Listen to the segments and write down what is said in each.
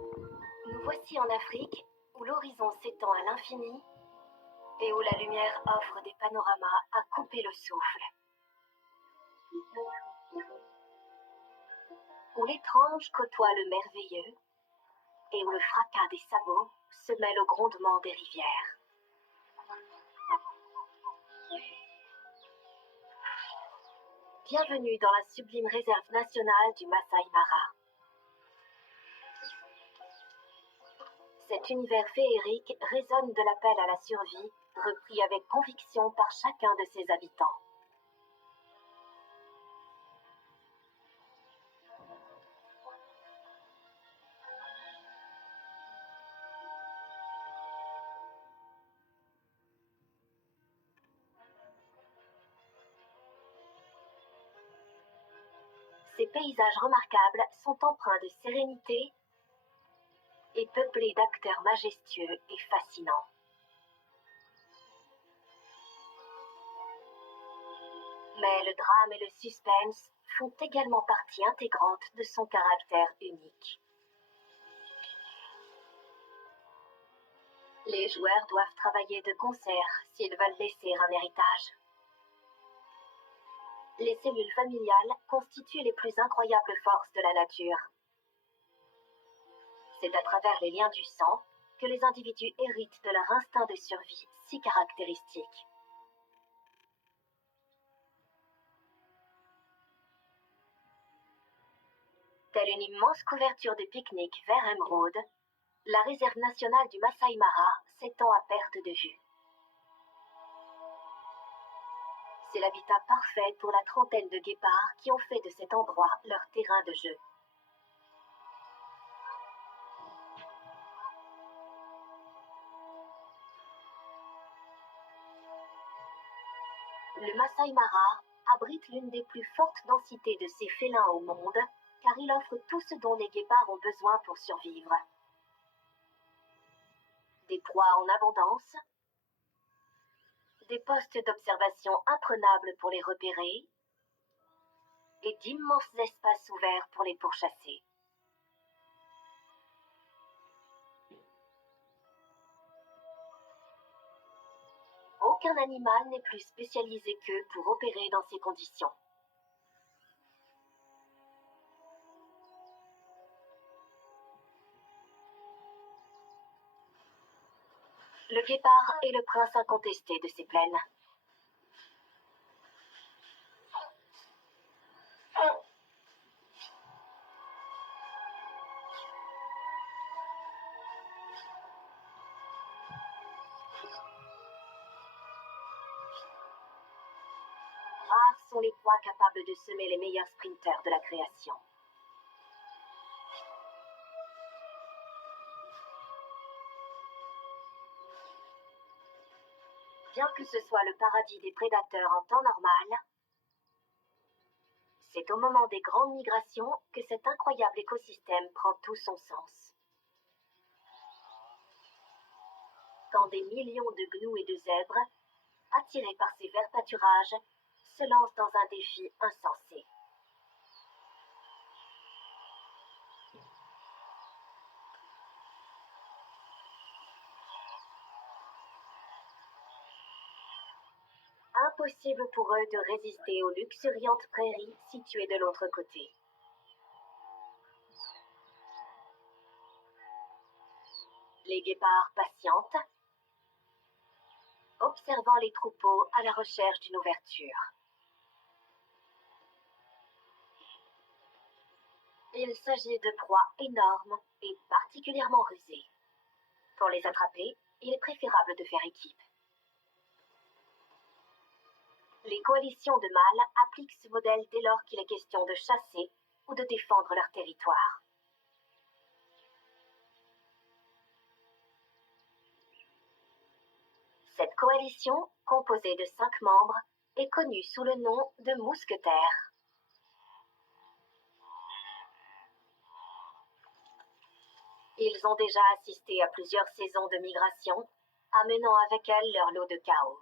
Nous voici en Afrique, où l'horizon s'étend à l'infini et où la lumière offre des panoramas à couper le souffle. Où l'étrange côtoie le merveilleux et où le fracas des sabots se mêle au grondement des rivières. Bienvenue dans la sublime réserve nationale du Masai Mara. Cet univers féerique résonne de l'appel à la survie, repris avec conviction par chacun de ses habitants. Ces paysages remarquables sont empreints de sérénité et peuplés d'acteurs majestueux et fascinants. Mais le drame et le suspense font également partie intégrante de son caractère unique. Les joueurs doivent travailler de concert s'ils veulent laisser un héritage. Les cellules familiales constituent les plus incroyables forces de la nature. C'est à travers les liens du sang que les individus héritent de leur instinct de survie si caractéristique. Telle une immense couverture de pique-nique vert émeraude, la réserve nationale du Masai Mara s'étend à perte de vue. C'est l'habitat parfait pour la trentaine de guépards qui ont fait de cet endroit leur terrain de jeu. Le Masai Mara abrite l'une des plus fortes densités de ces félins au monde, car il offre tout ce dont les guépards ont besoin pour survivre. Des proies en abondance, des postes d'observation imprenables pour les repérer, et d'immenses espaces ouverts pour les pourchasser. Aucun animal n'est plus spécialisé qu'eux pour opérer dans ces conditions. Le guépard est le prince incontesté de ces plaines. Rares sont les proies capables de semer les meilleurs sprinteurs de la création. Bien que ce soit le paradis des prédateurs en temps normal, c'est au moment des grandes migrations que cet incroyable écosystème prend tout son sens. Quand des millions de gnous et de zèbres, attirés par ces verts pâturages, se lancent dans un défi insensé. Impossible pour eux de résister aux luxuriantes prairies situées de l'autre côté. Les guépards patientent, observant les troupeaux à la recherche d'une ouverture. Il s'agit de proies énormes et particulièrement rusées. Pour les attraper, il est préférable de faire équipe. Les coalitions de mâles appliquent ce modèle dès lors qu'il est question de chasser ou de défendre leur territoire. Cette coalition, composée de 5 membres, est connue sous le nom de mousquetaires. Ils ont déjà assisté à plusieurs saisons de migration, amenant avec elles leur lot de chaos.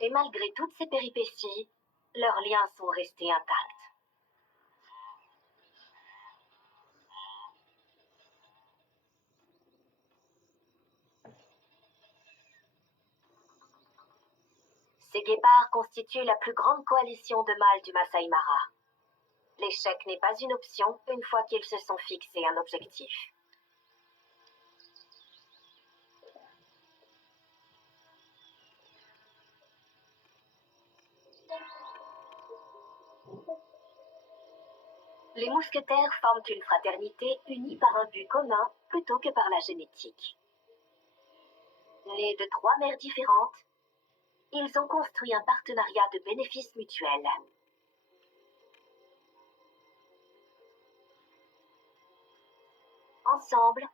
Et malgré toutes ces péripéties, leurs liens sont restés intacts. Ces guépards constituent la plus grande coalition de mâles du Masai Mara. L'échec n'est pas une option une fois qu'ils se sont fixés un objectif. Les mousquetaires forment une fraternité unie par un but commun plutôt que par la génétique. Nés de 3 mères différentes, ils ont construit un partenariat de bénéfices mutuels. Ensemble,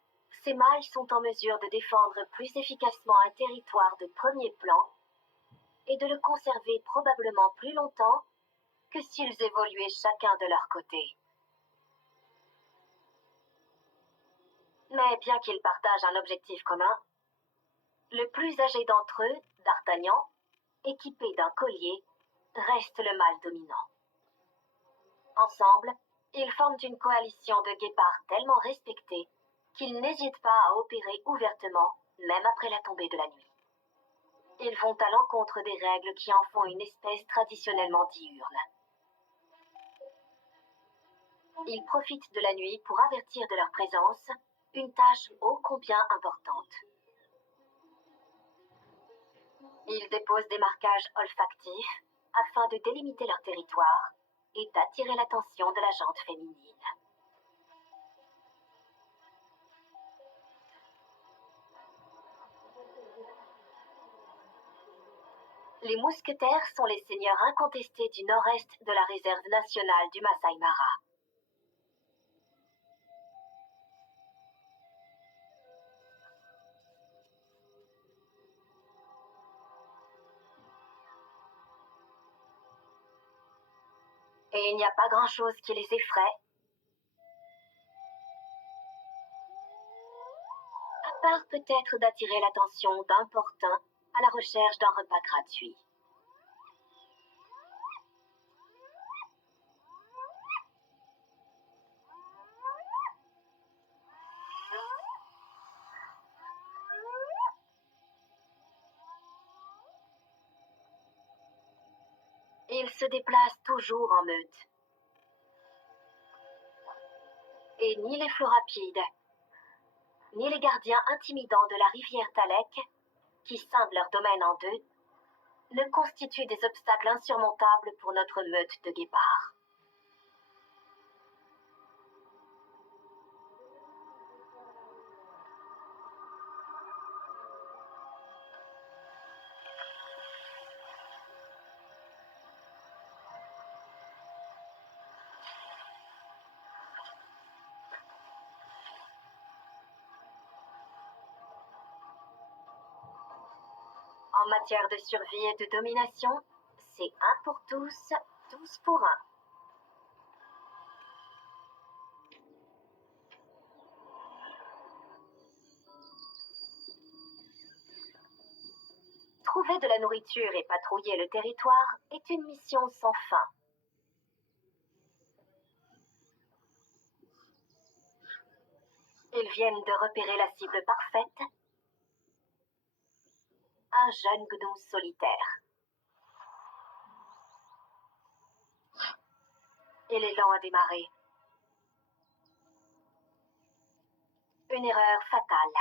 ces mâles sont en mesure de défendre plus efficacement un territoire de premier plan et de le conserver probablement plus longtemps que s'ils évoluaient chacun de leur côté. Mais bien qu'ils partagent un objectif commun, le plus âgé d'entre eux, D'Artagnan, équipé d'un collier, reste le mâle dominant. Ensemble, ils forment une coalition de guépards tellement respectés qu'ils n'hésitent pas à opérer ouvertement, même après la tombée de la nuit. Ils vont à l'encontre des règles qui en font une espèce traditionnellement diurne. Ils profitent de la nuit pour avertir de leur présence, une tâche ô combien importante. Ils déposent des marquages olfactifs afin de délimiter leur territoire et d'attirer l'attention de la gente féminine. Les mousquetaires sont les seigneurs incontestés du nord-est de la réserve nationale du Masai Mara. Et il n'y a pas grand-chose qui les effraie, à part peut-être d'attirer l'attention d'importuns à la recherche d'un repas gratuit. Ils se déplacent toujours en meute. Et ni les flots rapides, ni les gardiens intimidants de la rivière Talek, qui scindent leur domaine en deux, ne constituent des obstacles insurmontables pour notre meute de guépards. En matière de survie et de domination, c'est un pour tous, tous pour un. Trouver de la nourriture et patrouiller le territoire est une mission sans fin. Ils viennent de repérer la cible parfaite, un jeune gnou solitaire. Il est lent à démarrer. Une erreur fatale.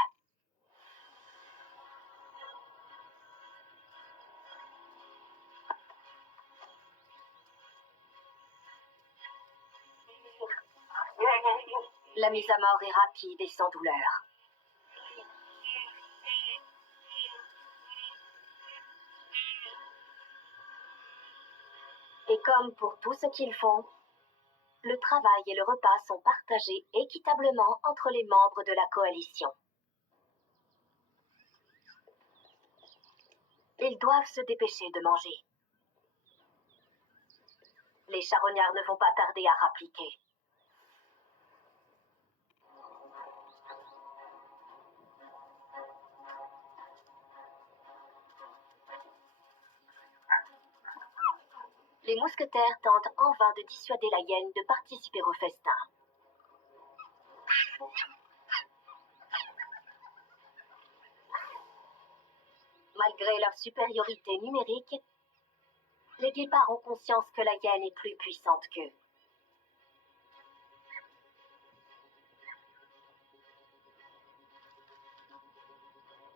La mise à mort est rapide et sans douleur. Et comme pour tout ce qu'ils font, le travail et le repas sont partagés équitablement entre les membres de la coalition. Ils doivent se dépêcher de manger. Les charognards ne vont pas tarder à rappliquer. Les mousquetaires tentent en vain de dissuader la hyène de participer au festin. Malgré leur supériorité numérique, Les guépards ont conscience que la hyène est plus puissante qu'eux.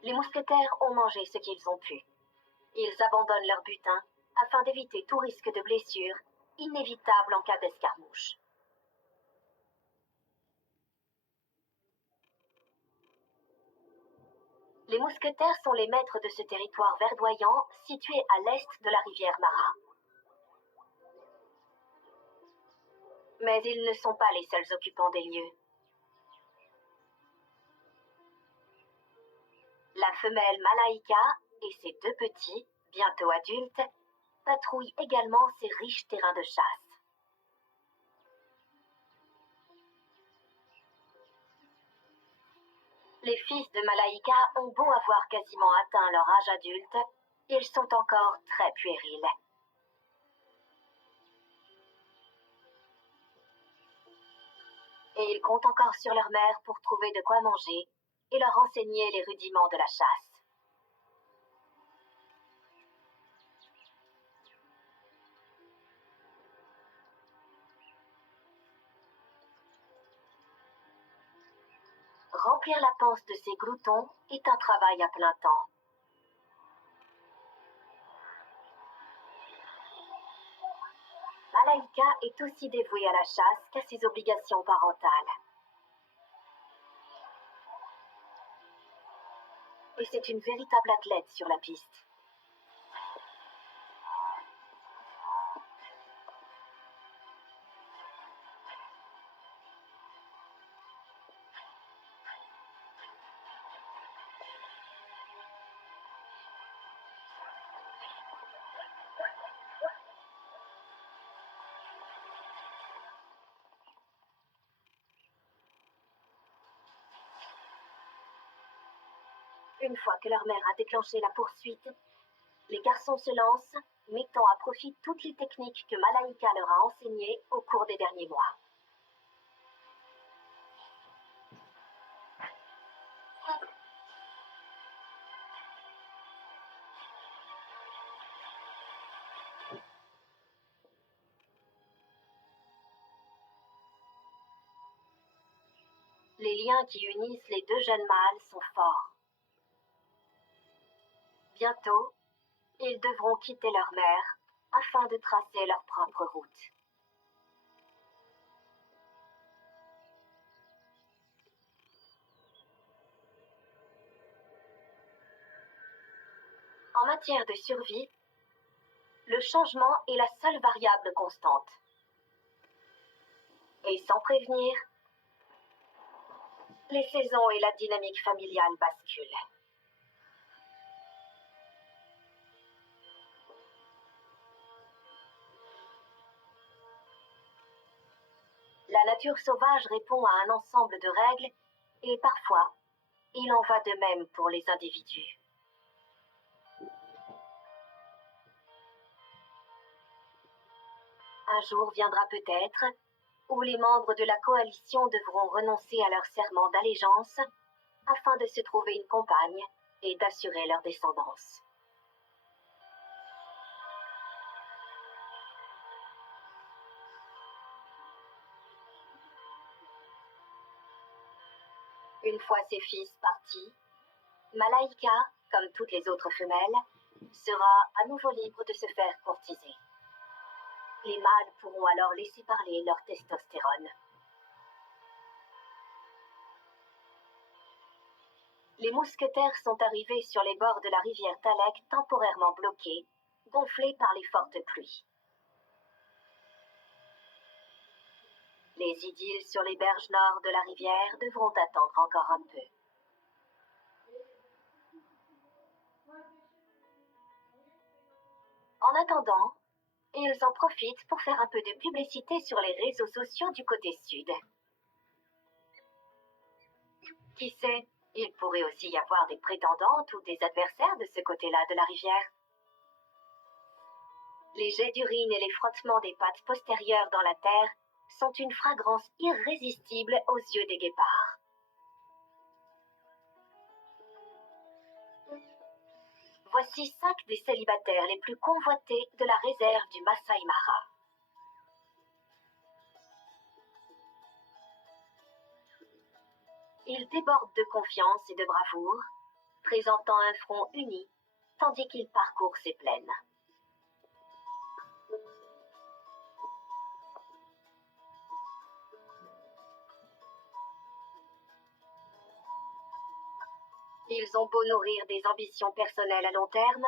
Les mousquetaires ont mangé ce qu'ils ont pu. Ils abandonnent leur butin afin d'éviter tout risque de blessure, inévitable en cas d'escarmouche. Les mousquetaires sont les maîtres de ce territoire verdoyant situé à l'est de la rivière Mara. Mais ils ne sont pas les seuls occupants des lieux. La femelle Malaika et ses deux petits, bientôt adultes, patrouillent également ces riches terrains de chasse. Les fils de Malaika ont beau avoir quasiment atteint leur âge adulte, ils sont encore très puérils. Et ils comptent encore sur leur mère pour trouver de quoi manger et leur enseigner les rudiments de la chasse. Remplir la panse de ces gloutons est un travail à plein temps. Malaika est aussi dévouée à la chasse qu'à ses obligations parentales. Et c'est une véritable athlète sur la piste. Une fois que leur mère a déclenché la poursuite, les garçons se lancent, mettant à profit toutes les techniques que Malaika leur a enseignées au cours des derniers mois. Les liens qui unissent les deux jeunes mâles sont forts. Bientôt, ils devront quitter leur mère afin de tracer leur propre route. En matière de survie, le changement est la seule variable constante. Et sans prévenir, les saisons et la dynamique familiale basculent. La nature sauvage répond à un ensemble de règles et parfois, il en va de même pour les individus. Un jour viendra peut-être où les membres de la coalition devront renoncer à leur serment d'allégeance afin de se trouver une compagne et d'assurer leur descendance. Une fois ses fils partis, Malaika, comme toutes les autres femelles, sera à nouveau libre de se faire courtiser. Les mâles pourront alors laisser parler leur testostérone. Les mousquetaires sont arrivés sur les bords de la rivière Talek temporairement bloqués, gonflés par les fortes pluies. Les idylles sur les berges nord de la rivière devront attendre encore un peu. En attendant, ils en profitent pour faire un peu de publicité sur les réseaux sociaux du côté sud. Qui sait, il pourrait aussi y avoir des prétendantes ou des adversaires de ce côté-là de la rivière. Les jets d'urine et les frottements des pattes postérieures dans la terre sont une fragrance irrésistible aux yeux des guépards. Voici 5 des célibataires les plus convoités de la réserve du Masai Mara. Ils débordent de confiance et de bravoure, présentant un front uni, tandis qu'ils parcourent ces plaines. Ils ont beau nourrir des ambitions personnelles à long terme,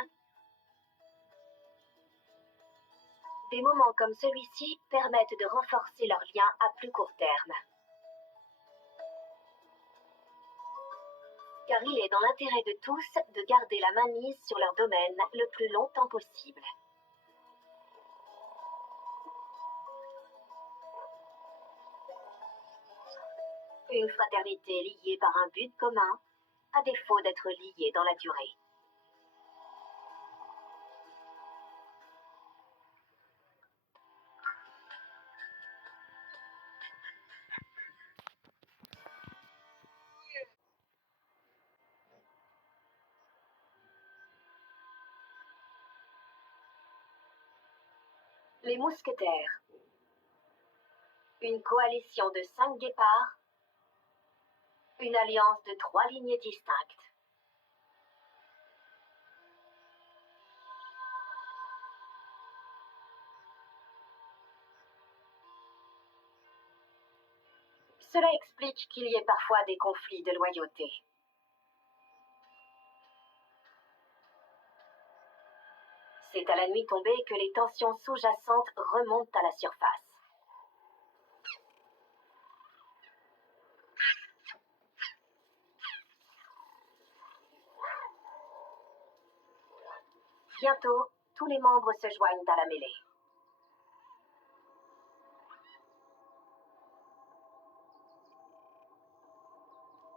des moments comme celui-ci permettent de renforcer leurs liens à plus court terme. Car il est dans l'intérêt de tous de garder la mainmise sur leur domaine le plus longtemps possible. Une fraternité liée par un but commun, à défaut d'être liée dans la durée. Les mousquetaires. Une coalition de 5 guépards, une alliance de 3 lignées distinctes. Cela explique qu'il y ait parfois des conflits de loyauté. C'est à la nuit tombée que les tensions sous-jacentes remontent à la surface. Bientôt, tous les membres se joignent à la mêlée.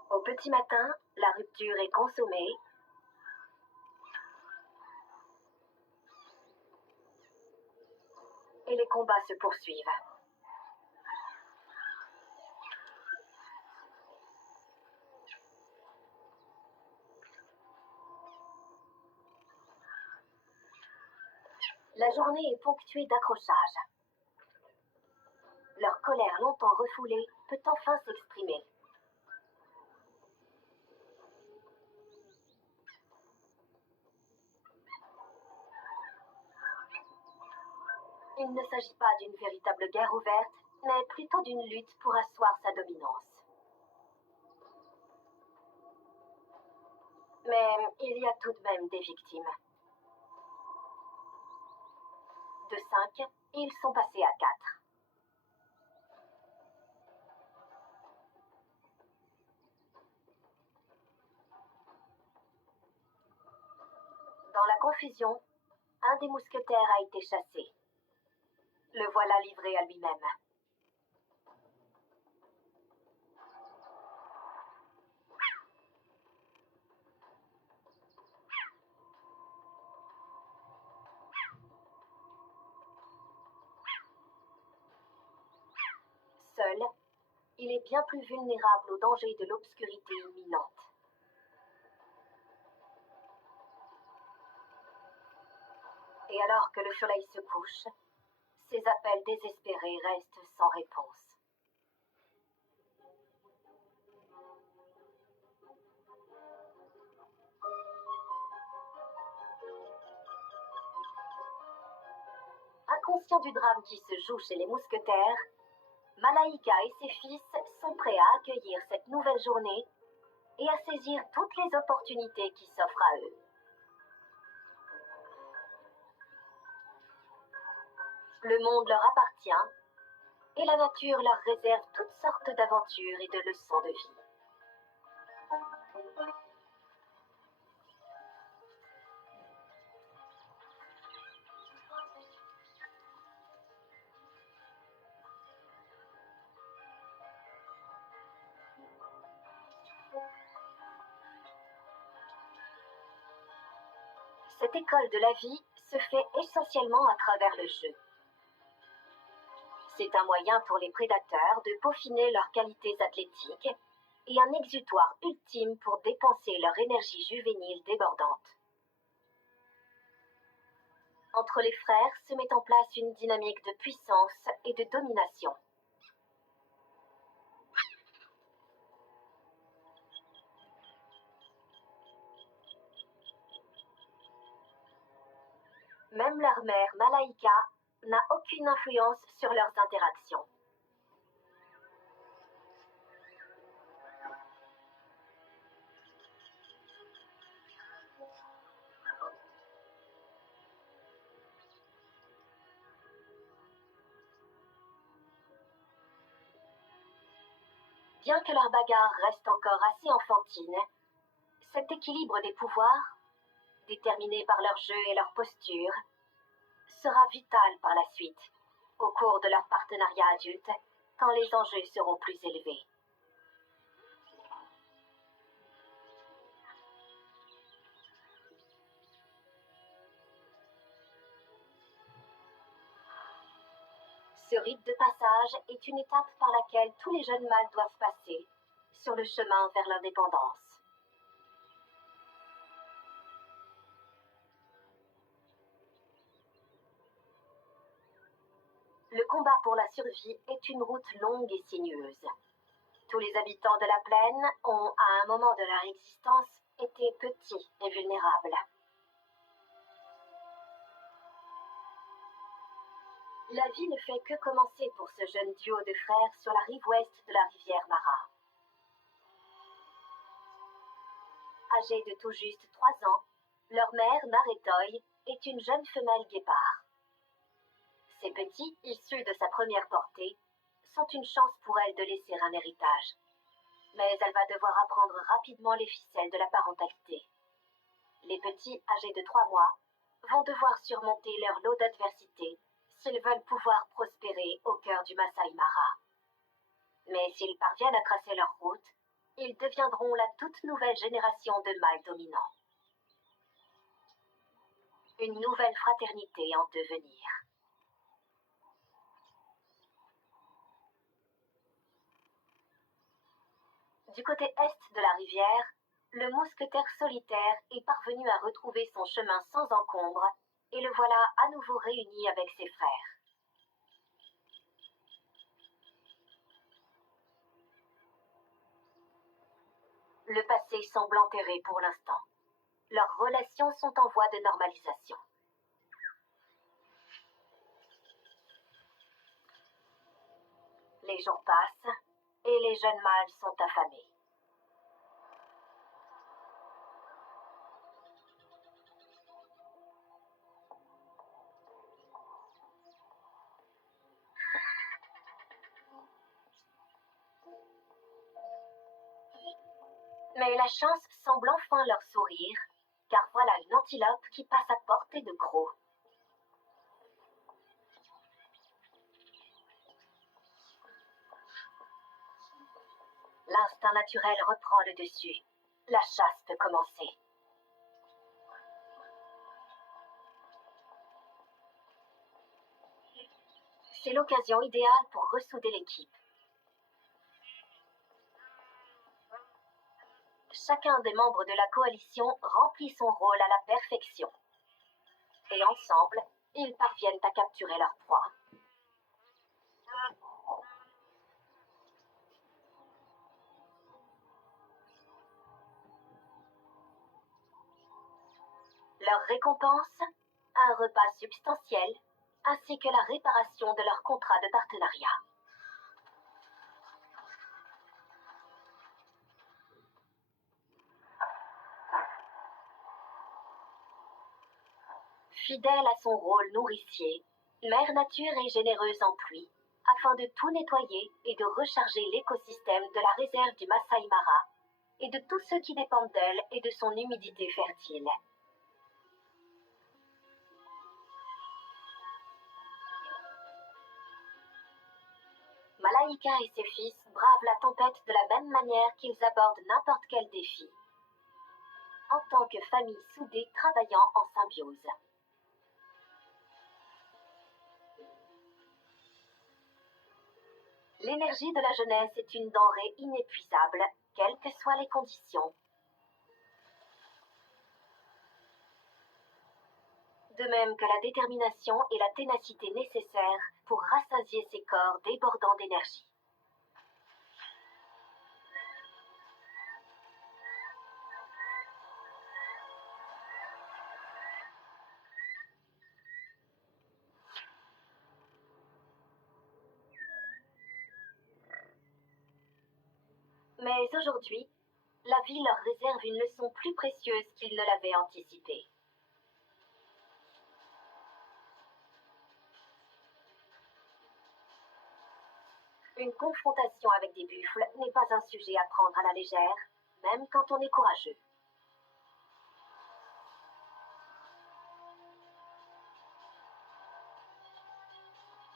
Au petit matin, la rupture est consommée et les combats se poursuivent. La journée est ponctuée d'accrochages. Leur colère longtemps refoulée peut enfin s'exprimer. Il ne s'agit pas d'une véritable guerre ouverte, mais plutôt d'une lutte pour asseoir sa dominance. Mais il y a tout de même des victimes. De 5, ils sont passés à 4. Dans la confusion, un des mousquetaires a été chassé. Le voilà livré à lui-même. Seul, il est bien plus vulnérable aux dangers de l'obscurité imminente. Et alors que le soleil se couche, ses appels désespérés restent sans réponse. Inconscient du drame qui se joue chez les mousquetaires, Malaïka et ses fils sont prêts à accueillir cette nouvelle journée et à saisir toutes les opportunités qui s'offrent à eux. Le monde leur appartient et la nature leur réserve toutes sortes d'aventures et de leçons de vie. Cette école de la vie se fait essentiellement à travers le jeu. C'est un moyen pour les prédateurs de peaufiner leurs qualités athlétiques et un exutoire ultime pour dépenser leur énergie juvénile débordante. Entre les frères se met en place une dynamique de puissance et de domination. Même leur mère, Malaika, n'a aucune influence sur leurs interactions. Bien que leur bagarre reste encore assez enfantine, cet équilibre des pouvoirs, déterminé par leur jeu et leur posture, sera vital par la suite, au cours de leur partenariat adulte, quand les enjeux seront plus élevés. Ce rite de passage est une étape par laquelle tous les jeunes mâles doivent passer sur le chemin vers l'indépendance. Le combat pour la survie est une route longue et sinueuse. Tous les habitants de la plaine ont, à un moment de leur existence, été petits et vulnérables. La vie ne fait que commencer pour ce jeune duo de frères sur la rive ouest de la rivière Mara. Âgée de tout juste 3 ans, leur mère, Naretoy, est une jeune femelle guépard. Ces petits, issus de sa première portée, sont une chance pour elle de laisser un héritage. Mais elle va devoir apprendre rapidement les ficelles de la parentalité. Les petits, âgés de 3 mois, vont devoir surmonter leur lot d'adversité s'ils veulent pouvoir prospérer au cœur du Masai Mara. Mais s'ils parviennent à tracer leur route, ils deviendront la toute nouvelle génération de mâles dominants. Une nouvelle fraternité en devenir. Du côté est de la rivière, le mousquetaire solitaire est parvenu à retrouver son chemin sans encombre, et le voilà à nouveau réuni avec ses frères. Le passé semble enterré pour l'instant. Leurs relations sont en voie de normalisation. Les jours passent, et les jeunes mâles sont affamés. Mais la chance semble enfin leur sourire, car voilà une antilope qui passe à portée de crocs. L'instinct naturel reprend le dessus. La chasse peut commencer. C'est l'occasion idéale pour ressouder l'équipe. Chacun des membres de la coalition remplit son rôle à la perfection. Et ensemble, ils parviennent à capturer leur proie. Leur récompense, un repas substantiel, ainsi que la réparation de leur contrat de partenariat. Fidèle à son rôle nourricier, Mère Nature est généreuse en pluie, afin de tout nettoyer et de recharger l'écosystème de la réserve du Masai Mara et de tous ceux qui dépendent d'elle et de son humidité fertile. Malaika et ses fils bravent la tempête de la même manière qu'ils abordent n'importe quel défi, en tant que famille soudée travaillant en symbiose. L'énergie de la jeunesse est une denrée inépuisable, quelles que soient les conditions. de même que la détermination et la ténacité nécessaires pour rassasier ses corps débordants d'énergie. Mais aujourd'hui, la vie leur réserve une leçon plus précieuse qu'ils ne l'avaient anticipée. Une confrontation avec des buffles n'est pas un sujet à prendre à la légère, même quand on est courageux.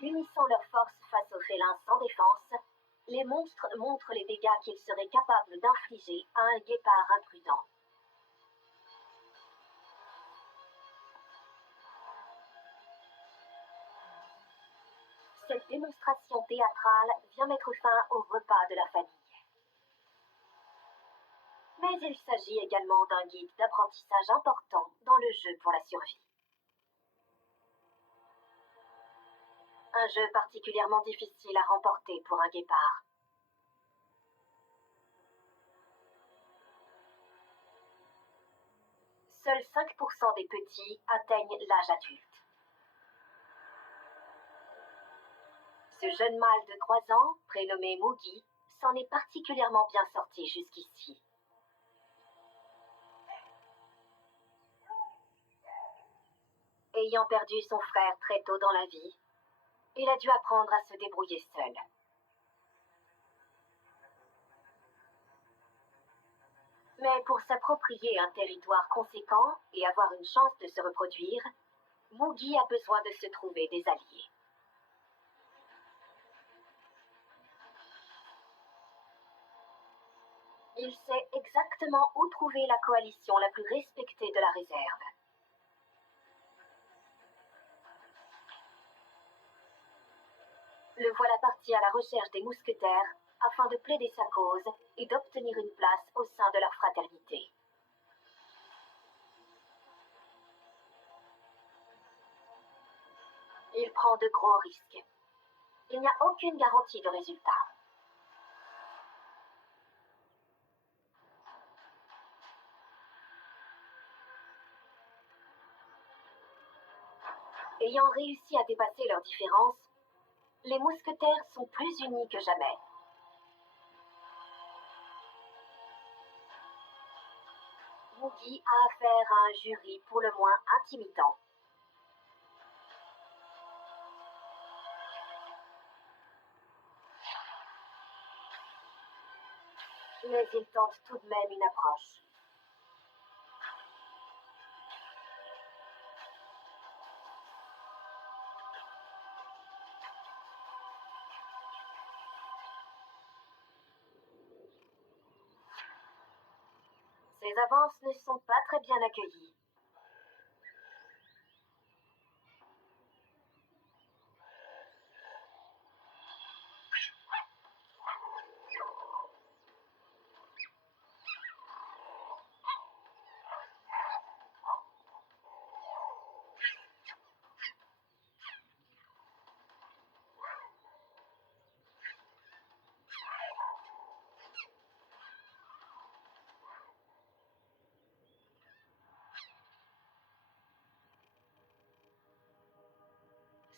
Unissant leurs forces face aux félins sans défense, les monstres montrent les dégâts qu'ils seraient capables d'infliger à un guépard imprudent. Cette démonstration théâtrale vient mettre fin au repas de la famille. Mais il s'agit également d'un guide d'apprentissage important dans le jeu pour la survie. Un jeu particulièrement difficile à remporter pour un guépard. Seuls 5% des petits atteignent l'âge adulte. Ce jeune mâle de 3 ans, prénommé Moogie, s'en est particulièrement bien sorti jusqu'ici. Ayant perdu son frère très tôt dans la vie, il a dû apprendre à se débrouiller seul. Mais pour s'approprier un territoire conséquent et avoir une chance de se reproduire, Moogie a besoin de se trouver des alliés. Il sait exactement où trouver la coalition la plus respectée de la réserve. Le voilà parti à la recherche des mousquetaires afin de plaider sa cause et d'obtenir une place au sein de leur fraternité. Il prend de gros risques. Il n'y a aucune garantie de résultat. Ayant réussi à dépasser leurs différences, les mousquetaires sont plus unis que jamais. Moogie a affaire à un jury pour le moins intimidant. Mais il tente tout de même une approche. Ses avances ne sont pas très bien accueillies.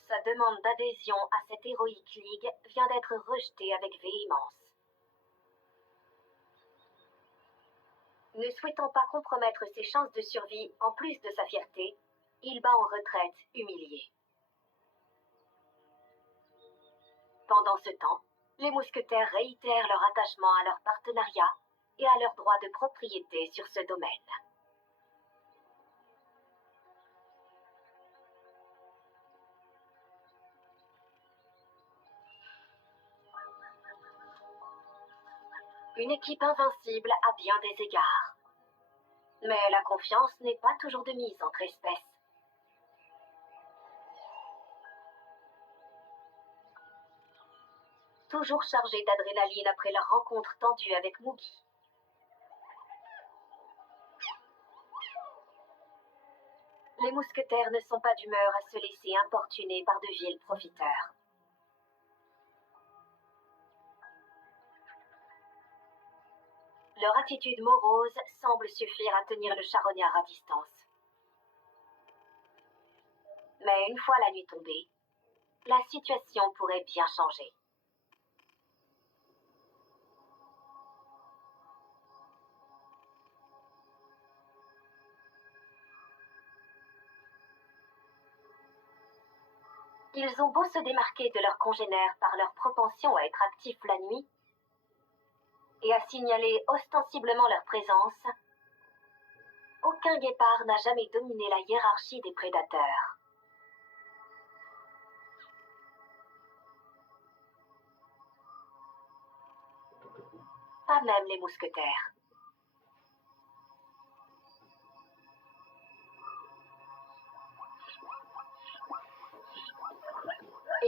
Sa demande d'adhésion à cette héroïque ligue vient d'être rejetée avec véhémence. Ne souhaitant pas compromettre ses chances de survie en plus de sa fierté, il bat en retraite, humilié. Pendant ce temps, les mousquetaires réitèrent leur attachement à leur partenariat et à leur droit de propriété sur ce domaine. Une équipe invincible à bien des égards. Mais la confiance n'est pas toujours de mise entre espèces. Toujours chargés d'adrénaline après leur rencontre tendue avec Moogie. Les mousquetaires ne sont pas d'humeur à se laisser importuner par de vils profiteurs. Leur attitude morose semble suffire à tenir le charognard à distance. Mais une fois la nuit tombée, la situation pourrait bien changer. Ils ont beau se démarquer de leurs congénères par leur propension à être actifs la nuit et à signaler ostensiblement leur présence, aucun guépard n'a jamais dominé la hiérarchie des prédateurs. Pas même les mousquetaires.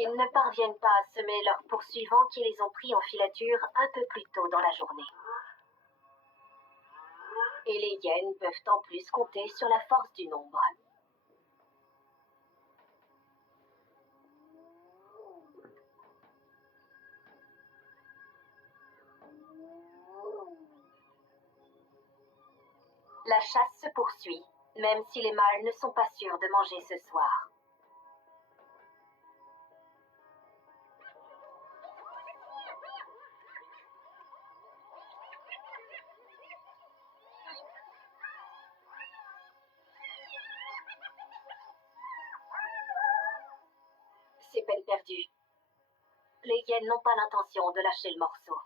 Ils ne parviennent pas à semer leurs poursuivants qui les ont pris en filature un peu plus tôt dans la journée. Et les hyènes peuvent en plus compter sur la force du nombre. La chasse se poursuit, même si les mâles ne sont pas sûrs de manger ce soir. C'est peine perdue. Les hyènes n'ont pas l'intention de lâcher le morceau.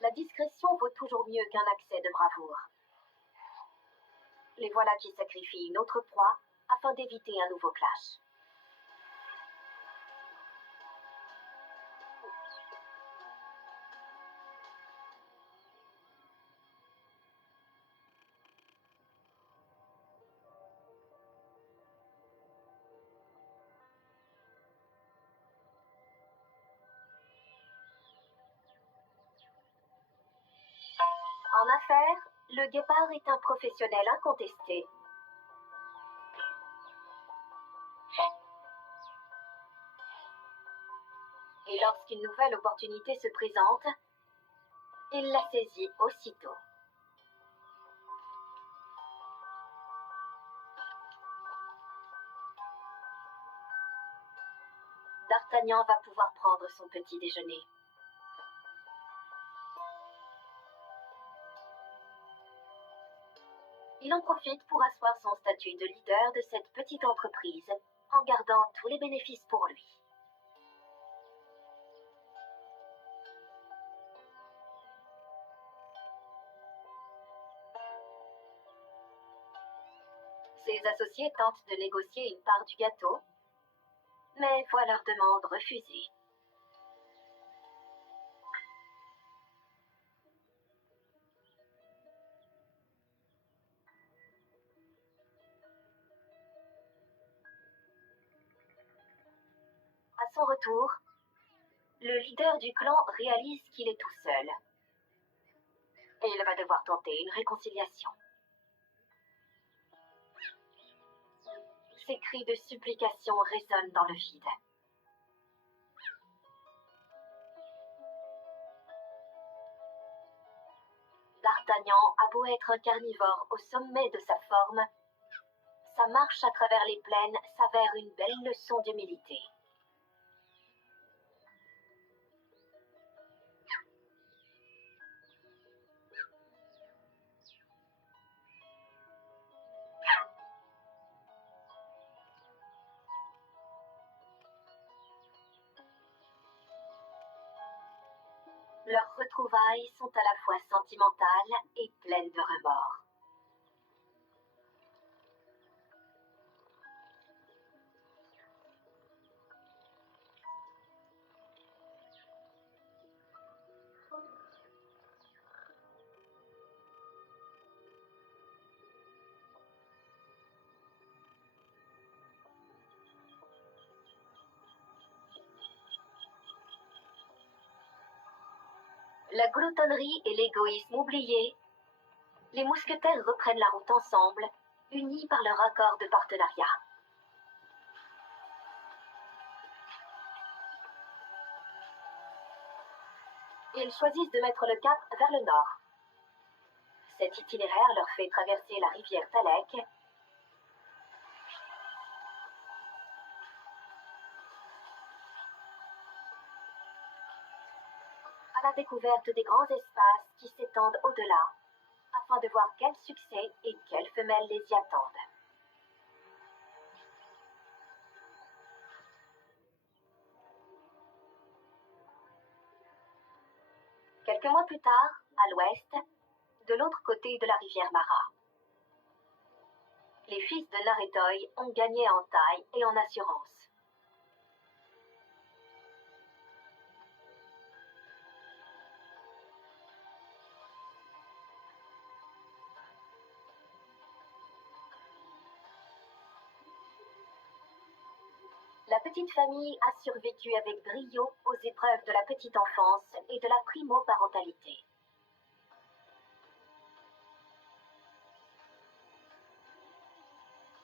La discrétion vaut toujours mieux qu'un accès de bravoure. Les voilà qui sacrifient une autre proie afin d'éviter un nouveau clash. En affaires, le guépard est un professionnel incontesté. Et lorsqu'une nouvelle opportunité se présente, il la saisit aussitôt. D'Artagnan va pouvoir prendre son petit déjeuner. Il en profite pour asseoir son statut de leader de cette petite entreprise, en gardant tous les bénéfices pour lui. Ses associés tentent de négocier une part du gâteau, mais voient leur demande refusée. À son retour, le leader du clan réalise qu'il est tout seul. Et il va devoir tenter une réconciliation. Ses cris de supplication résonnent dans le vide. D'Artagnan a beau être un carnivore au sommet de sa forme, sa marche à travers les plaines s'avère une belle leçon d'humilité. Leurs retrouvailles sont à la fois sentimentales et pleines de remords. La gloutonnerie et l'égoïsme oubliés, les mousquetaires reprennent la route ensemble, unis par leur accord de partenariat. Ils choisissent de mettre le cap vers le nord. Cet itinéraire leur fait traverser la rivière Talek, à la découverte des grands espaces qui s'étendent au-delà, afin de voir quel succès et quelles femelles les y attendent. Quelques mois plus tard, à l'ouest, de l'autre côté de la rivière Mara, les fils de Naretoy ont gagné en taille et en assurance. La petite famille a survécu avec brio aux épreuves de la petite enfance et de la primo-parentalité.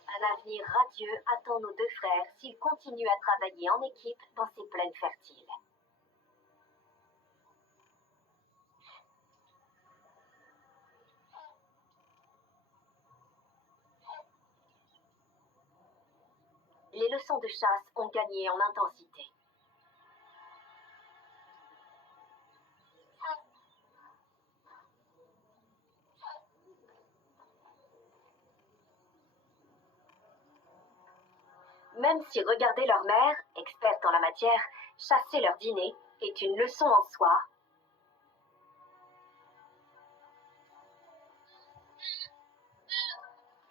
Un avenir radieux attend nos deux frères s'ils continuent à travailler en équipe dans ces plaines fertiles. Les leçons de chasse ont gagné en intensité. Même si regarder leur mère, experte en la matière, chasser leur dîner, est une leçon en soi,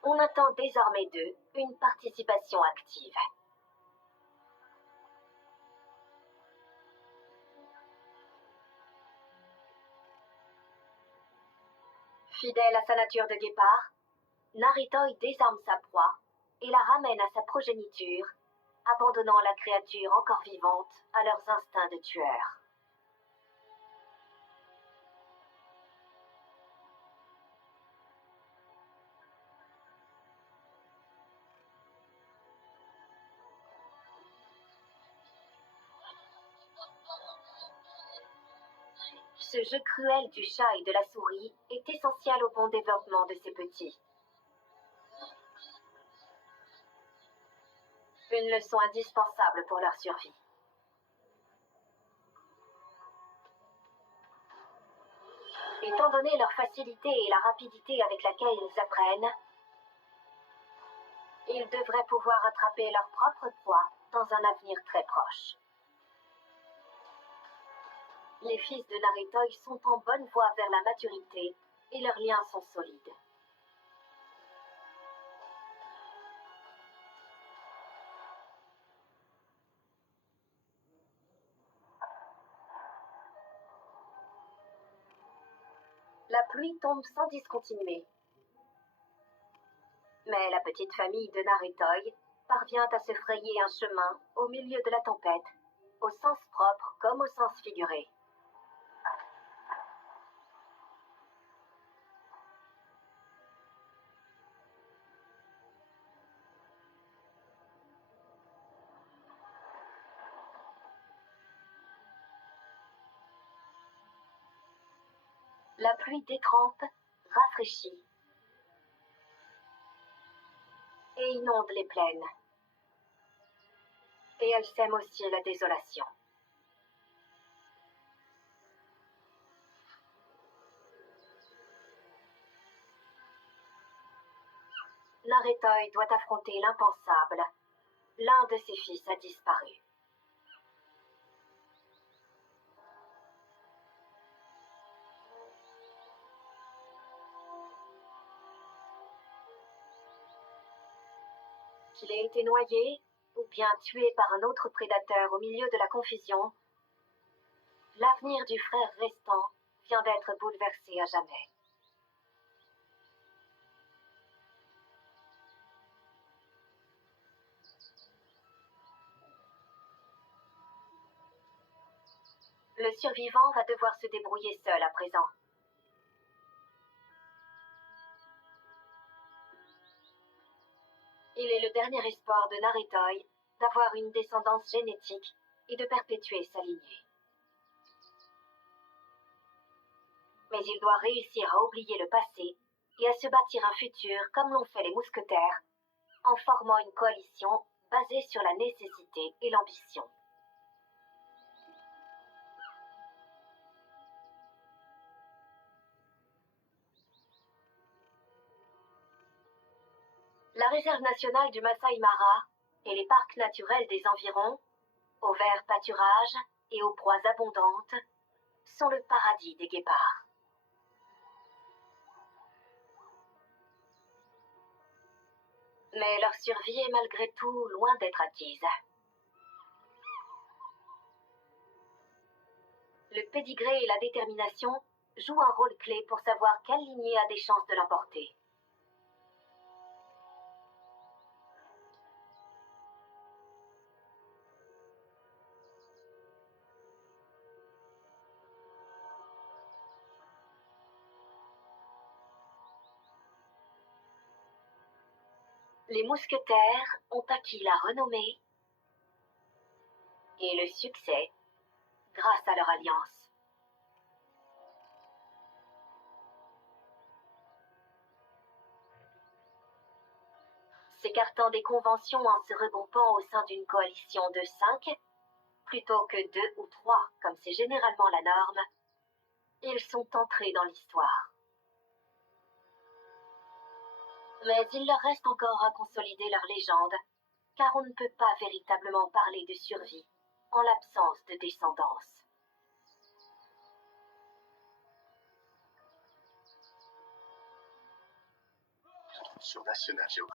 on attend désormais d'eux une participation active. Fidèle à sa nature de guépard, Naritoy désarme sa proie et la ramène à sa progéniture, abandonnant la créature encore vivante à leurs instincts de tueur. Ce jeu cruel du chat et de la souris est essentiel au bon développement de ces petits. Une leçon indispensable pour leur survie. Étant donné leur facilité et la rapidité avec laquelle ils apprennent, ils devraient pouvoir attraper leur propre proie dans un avenir très proche. Les fils de Naritoy sont en bonne voie vers la maturité et leurs liens sont solides. La pluie tombe sans discontinuer. Mais la petite famille de Naritoy parvient à se frayer un chemin au milieu de la tempête, au sens propre comme au sens figuré. La pluie détrempe, rafraîchit et inonde les plaines. Et elle sème aussi la désolation. Naretoy doit affronter l'impensable. L'un de ses fils a disparu. Qu'il ait été noyé ou bien tué par un autre prédateur au milieu de la confusion, l'avenir du frère restant vient d'être bouleversé à jamais. Le survivant va devoir se débrouiller seul à présent. Il est le dernier espoir de Naretoy d'avoir une descendance génétique et de perpétuer sa lignée. Mais il doit réussir à oublier le passé et à se bâtir un futur comme l'ont fait les mousquetaires, en formant une coalition basée sur la nécessité et l'ambition. La réserve nationale du Masai Mara et les parcs naturels des environs, aux verts pâturages et aux proies abondantes, sont le paradis des guépards. Mais leur survie est malgré tout loin d'être acquise. Le pédigré et la détermination jouent un rôle clé pour savoir quelle lignée a des chances de l'emporter. Les mousquetaires ont acquis la renommée et le succès grâce à leur alliance. S'écartant des conventions en se regroupant au sein d'une coalition de 5, plutôt que 2 ou 3 comme c'est généralement la norme, ils sont entrés dans l'histoire. Mais il leur reste encore à consolider leur légende, car on ne peut pas véritablement parler de survie en l'absence de descendance. Sur National Geographic.